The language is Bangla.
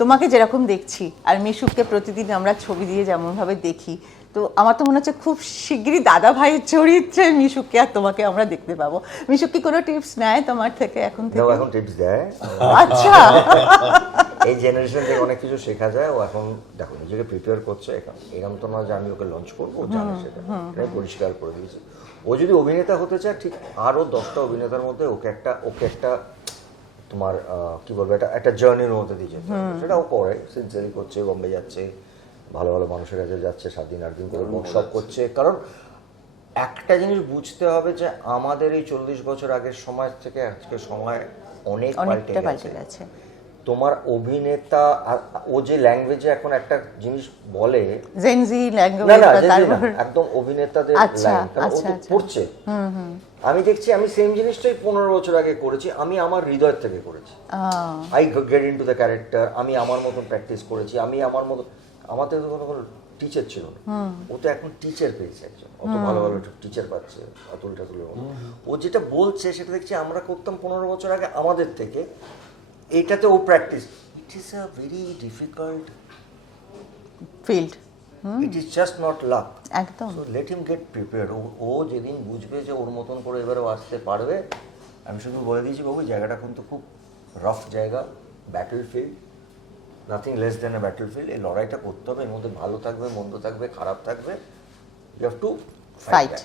তোমাকে যেরকম দেখছি আর মিশুককে প্রতিদিন আমরা ছবি দিয়ে যেমনভাবে দেখি, তো আমার তো মনে হচ্ছে খুব শিগগিরই দাদা ভাইয়ের চরিত্রে মিশুককে আর তোমাকে আমরা দেখতে পাবো। মিশুক কি কোনো টিপস নেয় তোমার থেকে এখন থেকে? এখন টিপস দেয়। আচ্ছা। এই জেনারেশন থেকে অনেক কিছু শেখা যায়। ও এখন দেখো নিজেকে প্রিপেয়ার করছে, এরকম তো না যে আমি ওকে লঞ্চ করবো, ও জানে সেটা, আমি পরিষ্কার করে দিয়েছি। ও যদি অভিনেতা হতে চায়, ঠিক আরো 10টা অভিনেতার মধ্যে ওকে একটা তোমার কি বলবো, একটা জার্নির মধ্যে দিয়ে যেতে হবে। সেটা ও করে, সিনসিয়ারলি করছে, বম্বে যাচ্ছে, ভালো ভালো মানুষের কাছে যাচ্ছে, 7 দিন 8 দিন করে ওয়ার্কশপ করছে। কারণ একটা জিনিস বুঝতে হবে যে আমাদের এই 40 বছর আগের সময় থেকে আজকের সময় অনেক পাল্টে গেছে। তোমার অভিনেতা ও যে ল্যাঙ্গুয়েজে এখন একটা জিনিস বলে, জেনজি ল্যাঙ্গুয়েজ, একদম অভিনেতাদের লাইন, কারণ ও তো পড়ছে। আমি দেখছি আমি সেম জিনিসটাই 15 বছর আগে করেছি, আমি আমার হৃদয় থেকে করেছি। I get into the character, আমি আমার মতন প্র্যাকটিস করেছি, আমি আমার মতো। আমাদের তো কোনো টিচার ছিল না, ও তো এখন টিচার পেয়েছে, একজন অত ভালো ভালো টিচার পাচ্ছে অতুল টাতুলের মতো। ও যেটা বলছে সেটা দেখছি আমরা করতাম 15 বছর আগে আমাদের থেকে, এইটাতে ও practice. It is a very difficult field, it is just not luck. একদম। So let him get prepared. ও যেদিন বুঝবে যে ওর মতন করে এবারেও আসতে পারবে, আমি শুধু বলে দিয়েছি বাবু জায়গাটা কিন্তু খুব রাফ জায়গা, battle field, nothing less than a battle field. এই লড়াইটা করতে হবে, এর মধ্যে ভালো থাকবে, মন্দ থাকবে, খারাপ থাকবে, ইউ হ্যাভ টু ফাইট।